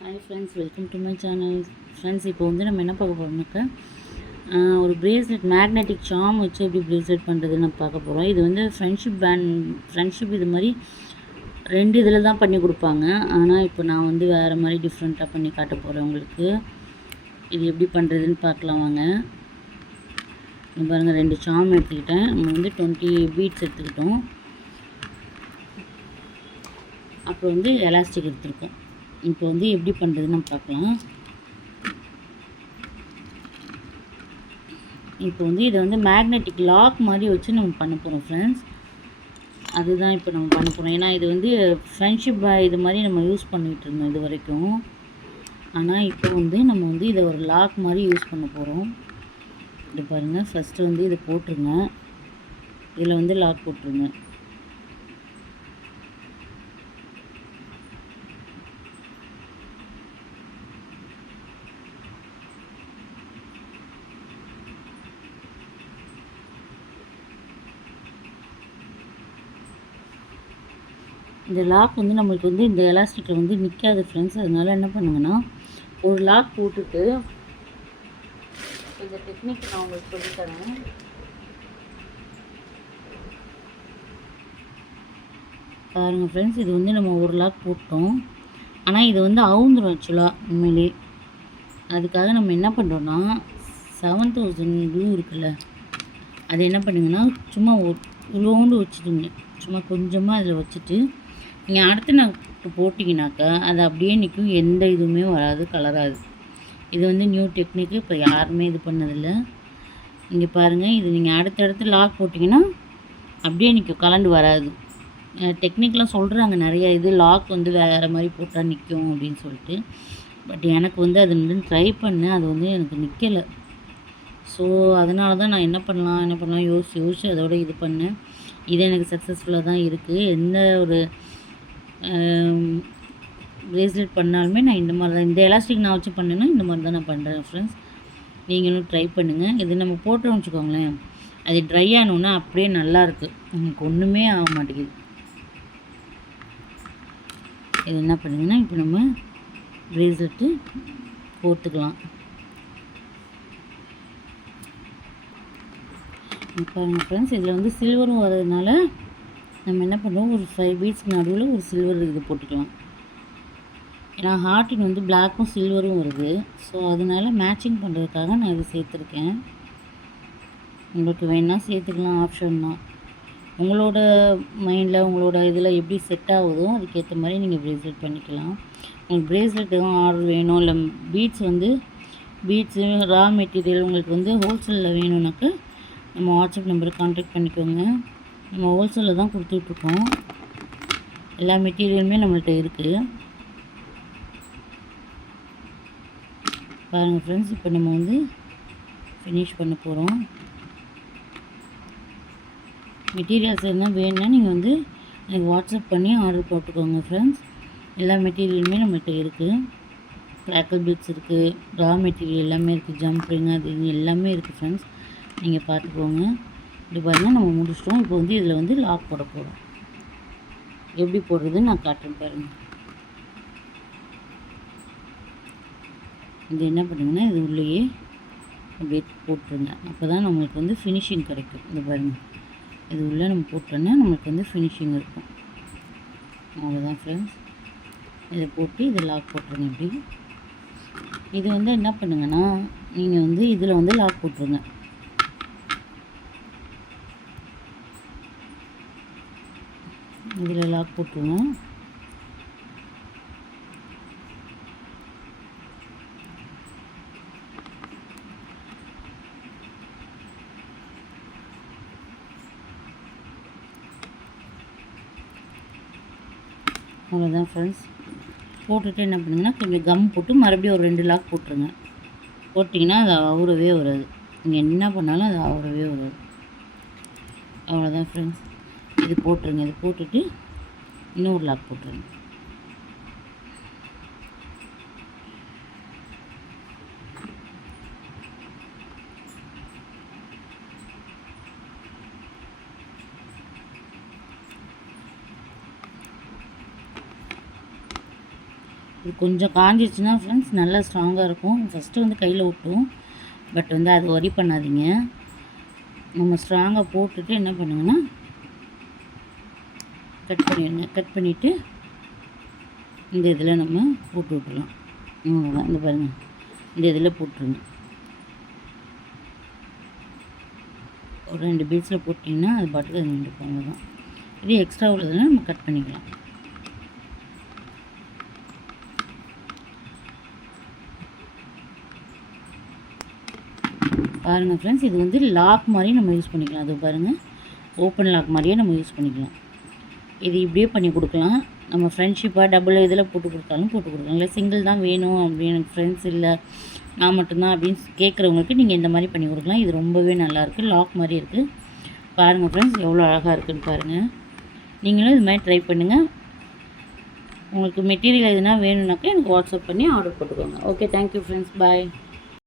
Hi friends, welcome to my channel. Friends, இப்போ வந்து நம்ம என்ன பார்க்க போகிறோம்னாக்கா ஒரு பிரேஸ்லெட் மேக்னெட்டிக் சாம் வச்சு எப்படி பிரேஸ்லெட் பண்ணுறதுன்னு நம்ம பார்க்க போகிறோம். இது வந்து ஃப்ரெண்ட்ஷிப் இது மாதிரி 2 இதில் தான் பண்ணி கொடுப்பாங்க. ஆனால் இப்போ நான் வந்து வேறு மாதிரி டிஃப்ரெண்ட்டாக பண்ணி காட்ட போகிறேன் உங்களுக்கு. இது எப்படி பண்ணுறதுன்னு பார்க்கலாம் வாங்க. இங்கே பாருங்கள், 2 சாம் எடுத்துக்கிட்டேன். நம்ம வந்து 20 பீட்ஸ் எடுத்துக்கிட்டோம். அப்புறம் வந்து எலாஸ்டிக் எடுத்துருக்கோம். இப்போ வந்து எப்படி பண்ணுறதுன்னு நம்ம பார்க்கலாம். இப்போ வந்து இதை வந்து மேக்னெட்டிக் லாக் மாதிரி வச்சு நம்ம பண்ண போகிறோம் ஃப்ரெண்ட்ஸ். அதுதான் இப்போ நம்ம பண்ண போகிறோம். ஏன்னா இது வந்து ஃப்ரெண்ட்ஷிப் இது மாதிரி நம்ம யூஸ் பண்ணிகிட்டு இருந்தோம் இது வரைக்கும். ஆனால் இப்போ வந்து நம்ம வந்து இதை ஒரு லாக் மாதிரி யூஸ் பண்ண போகிறோம். இது பாருங்கள், ஃபஸ்ட்டு வந்து இதை போட்டுருங்க. இதில் வந்து லாக் போட்டுருங்க. இந்த லாக் வந்து நம்மளுக்கு வந்து இந்த எலாஸ்டிக்கில் வந்து நிற்காது ஃப்ரெண்ட்ஸ். அதனால என்ன பண்ணுங்கன்னா, ஒரு லாக் போட்டுட்டு இந்த டெக்னிக் நான் உங்களுக்கு சொல்லித்தரேன். பாருங்கள் ஃப்ரெண்ட்ஸ், இது வந்து நம்ம ஒரு லாக் போட்டோம். ஆனால் இது வந்து அவுந்துடும் ஆக்சுவலாக உண்மையிலே. அதுக்காக நம்ம என்ன பண்ணுறோன்னா, 7000 ப்ளூ இருக்குல்ல, அது என்ன பண்ணுங்கன்னா சும்மா இவ்வளோண்டு வச்சுடுங்க. சும்மா கொஞ்சமாக அதில் வச்சுட்டு நீங்கள் அடுத்து நான் போட்டிங்கனாக்கா அது அப்படியே நிற்கும். எந்த இதுவுமே வராது, கலராது. இது வந்து நியூ டெக்னிக்கு, இப்போ யாருமே இது பண்ணதில்லை. இங்கே பாருங்கள், இது நீங்கள் அடுத்தடுத்து லாக் போட்டிங்கன்னா அப்படியே நிற்கும், கலண்டு வராது. டெக்னிக்லாம் சொல்கிறாங்க நிறைய. இது லாக் வந்து வேறு மாதிரி போட்டால் நிற்கும் அப்படின்னு சொல்லிட்டு. பட் எனக்கு வந்து அது வந்து ட்ரை பண்ணேன், அது வந்து எனக்கு நிற்கலை. ஸோ அதனால தான் நான் என்ன பண்ணலாம் யோசிச்சு அதோட இது பண்ணேன். இது எனக்கு சக்ஸஸ்ஃபுல்லாக தான் இருக்குது. எந்த ஒரு பிரேஸ்லெட் பண்ணாலுமே நான் இந்த மாதிரி தான், இந்த எலாஸ்டிக் நான் வச்சு பண்ணேன்னா இந்த மாதிரி தான் நான் பண்ணுறேன் ஃப்ரெண்ட்ஸ். நீங்களும் ட்ரை பண்ணுங்கள். இது நம்ம போட்டோம்னு வச்சுக்கோங்களேன், அது ட்ரை ஆனோன்னா அப்படியே நல்லாயிருக்கு, எனக்கு ஒன்றுமே ஆக மாட்டேங்குது. இது என்ன பண்ணுங்கன்னா, இப்போ நம்ம பிரேஸ்லெட்டு போட்டுக்கலாம். பாருங்கள் ஃப்ரெண்ட்ஸ், இதில் வந்து சில்வரும் வர்றதுனால நம்ம என்ன பண்ணுறோம், ஒரு 5 பீட்ஸ்க்கு நடுவில் ஒரு சில்வர் இது போட்டுக்கலாம். ஏன்னா ஹார்ட்டின் வந்து பிளாக்கும் சில்வரும் வருது. ஸோ அதனால் மேட்சிங் பண்ணுறதுக்காக நான் இது சேர்த்துருக்கேன். உங்களுக்கு வேணால் சேர்த்துக்கலாம், ஆப்ஷன் தான். உங்களோட மைண்டில் உங்களோட இதில் எப்படி செட் ஆகுதோ அதுக்கேற்ற மாதிரி நீங்கள் பிரேஸ்லெட் பண்ணிக்கலாம். உங்களுக்கு பிரேஸ்லெட் எதுவும் ஆர்டர் வேணும், இல்லை பீட்ஸு ரா மெட்டீரியல் உங்களுக்கு வந்து ஹோல்சேலில் வேணும்னாக்க நம்ம வாட்ஸ்அப் நம்பருக்கு கான்டாக்ட் பண்ணிக்கோங்க. நம்ம ஹோல்சேலில் தான் கொடுத்துட்ருக்கோம். எல்லா மெட்டீரியலுமே நம்மள்கிட்ட இருக்குது. பாருங்கள் ஃப்ரெண்ட்ஸ், இப்போ நம்ம வந்து ஃபினிஷ் பண்ண போகிறோம். மெட்டீரியல்ஸ் எதுனா வேணும்னா நீங்கள் வந்து எனக்கு வாட்ஸ்அப் பண்ணி ஆர்டர் போட்டுக்கோங்க ஃப்ரெண்ட்ஸ். எல்லா மெட்டீரியலுமே நம்மள்கிட்ட இருக்குது. கிராக்கல் பீட்ஸ் இருக்குது, ரா மெட்டீரியல் எல்லாமே இருக்குது, ஜம்ப்ரிங் அது இது எல்லாமே இருக்குது ஃப்ரெண்ட்ஸ். நீங்கள் பார்த்துக்கோங்க. இப்படி பாருங்கள், நம்ம முடிச்சிட்டோம். இப்போ வந்து இதில் வந்து லாக் போட போகிறோம். எப்படி போடுறதுன்னு நான் காட்டுறேன் பாருங்கள். இது என்ன பண்ணுங்கன்னா, இது உள்ளேயே அப்படியே போட்டுருங்க. அப்போ தான் நம்மளுக்கு வந்து ஃபினிஷிங் கிடைக்கும். இது பாருங்கள், இது உள்ளே நம்ம போட்டோன்னா நம்மளுக்கு வந்து ஃபினிஷிங் இருக்கும். அவ்வளோதான் ஃப்ரெண்ட்ஸ். இதை போட்டு இதை லாக் போட்டுருங்க. இப்படி இது வந்து என்ன பண்ணுங்கன்னா, நீங்கள் வந்து இதில் வந்து லாக் போட்டுருங்க. இதில் லாக் போட்டுருங்க. அவ்வளோதான் ஃப்ரெண்ட்ஸ். போட்டுட்டு என்ன பண்ணுங்கன்னா, கொஞ்சம் கம் போட்டு மறுபடியும் ஒரு 2 லாக் போட்டுருங்க. போட்டிங்கன்னா அது அவுறவே வராது. நீங்கள் என்ன பண்ணாலும் அது அவுறவே வராது. அவ்வளோதான் ஃப்ரெண்ட்ஸ். இது போட்டுருங்க. இது போட்டுட்டு இன்னொரு லாக் போட்டுருங்க. இது கொஞ்சம் காஞ்சிச்சுன்னா ஃப்ரெண்ட்ஸ் நல்லா ஸ்ட்ராங்காக இருக்கும். ஃபஸ்ட்டு வந்து கையில் ஒட்டும், பட் வந்து அது வரி பண்ணாதீங்க. நம்ம ஸ்ட்ராங்காக போட்டுட்டு என்ன பண்ணுங்கன்னா கட் பண்ணிடுங்க. கட் பண்ணிவிட்டு இந்த இதில் நம்ம போட்டு விட்டுடலாம். அவ்வளோதான். இந்த பாருங்கள், இந்த இதில் போட்டுருங்க. ஒரு 2 பீஸில் போட்டிங்கன்னா அது பாட்டுக்கு அது நின்றுக்கும். அவ்வளோதான். இது எக்ஸ்ட்ரா உள்ளதெல்லாம் நம்ம கட் பண்ணிக்கலாம். பாருங்கள் ஃப்ரெண்ட்ஸ், இது வந்து லாக் மாதிரி நம்ம யூஸ் பண்ணிக்கலாம். அது பாருங்கள், ஓப்பன் லாக் மாதிரியே நம்ம யூஸ் பண்ணிக்கலாம். இது இப்படியே பண்ணி கொடுக்கலாம். நம்ம ஃப்ரெண்ட்ஷிப்பாக டபுள் இதில் போட்டு கொடுத்தாலும் போட்டு கொடுக்கலாம். இல்லை சிங்கிள் தான் வேணும் அப்படின்னு எனக்கு ஃப்ரெண்ட்ஸ் இல்லை, நான் மட்டும்தான் அப்படின்னு கேட்குறவங்களுக்கு நீங்கள் இந்த மாதிரி பண்ணி கொடுக்கலாம். இது ரொம்பவே நல்லாயிருக்கு. லாக் மாதிரி இருக்குது. பாருங்கள் ஃப்ரெண்ட்ஸ், எவ்வளோ அழகாக இருக்குதுன்னு பாருங்கள். நீங்களும் இது மாதிரி ட்ரை பண்ணுங்கள். உங்களுக்கு மெட்டீரியல் எதுனா வேணும்னாக்கா எனக்கு வாட்ஸ்அப் பண்ணி ஆர்டர் போட்டுக்கோங்க. ஓகே, தேங்க்யூ ஃப்ரெண்ட்ஸ், பாய்.